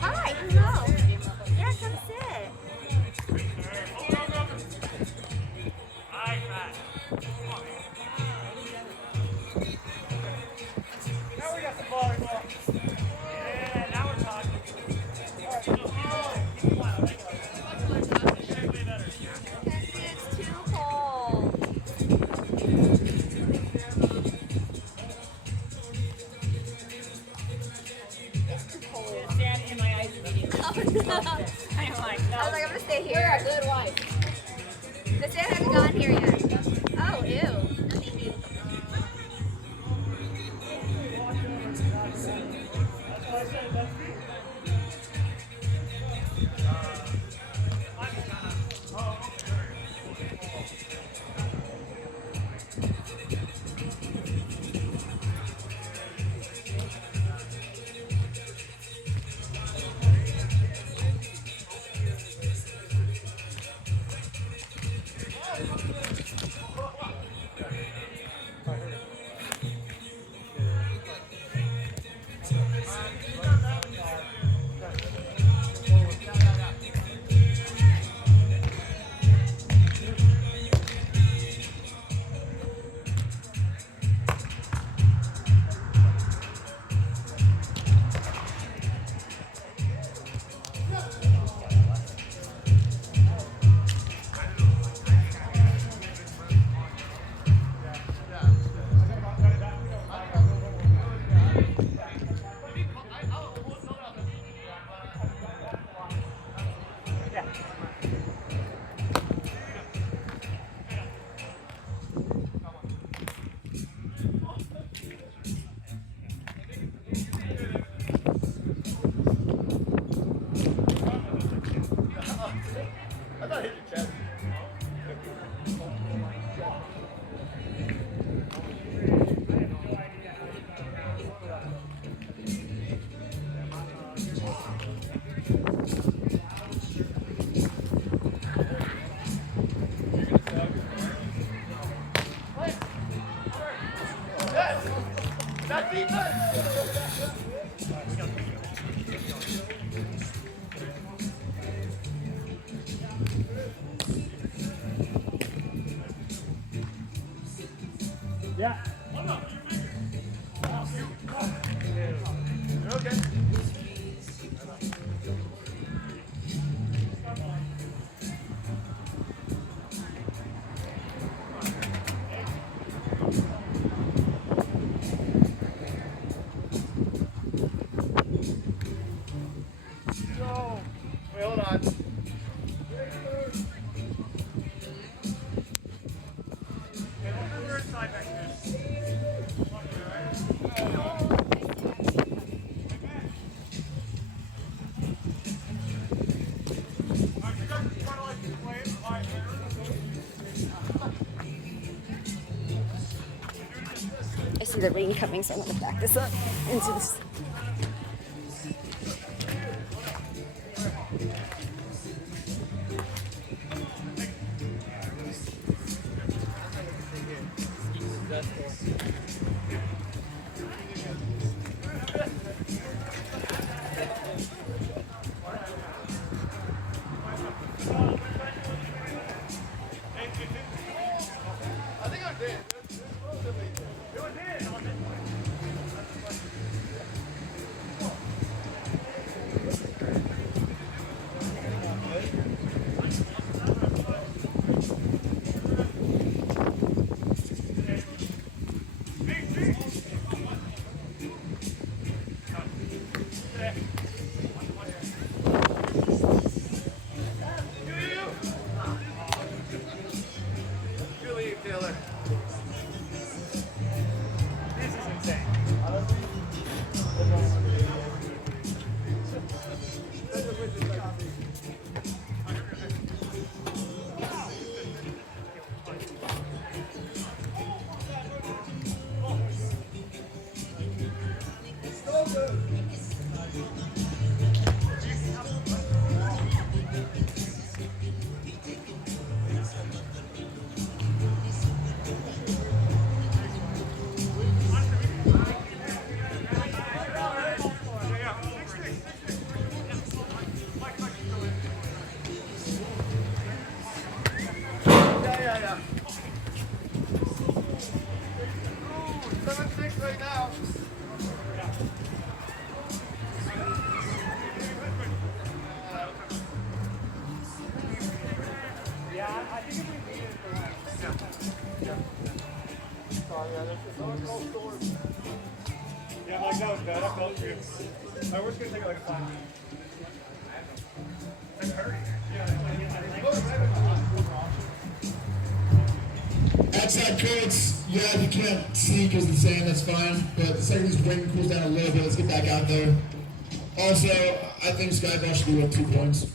Hi, hello. Yeah, come sit. Now we got the volleyball. Yeah, now we're talking. It's too cold. It's too cold. Stand in my eyes immediately. Oh, no. I'm like, no. I was like, I'm gonna stay You're a here. good wife. The Sam hasn't gone here yet. Oh, ew. No, thank you. Yeah. Okay. No. Wait, hold on. We're inside back there. I see the rain coming, so I'm gonna back this up into this. I think I did. It was in. Yeah. 7-6 right now. Yeah, I think if we beat it, the line. Yeah, like that was bad. I felt for you. Alright, we're just gonna take it like a 5 minute. And hurry. Outside courts, yeah, you can't see because of the sand, that's fine. But the second this wind cools down a little bit, let's get back out there. Also, I think Skyball should be worth 2 points.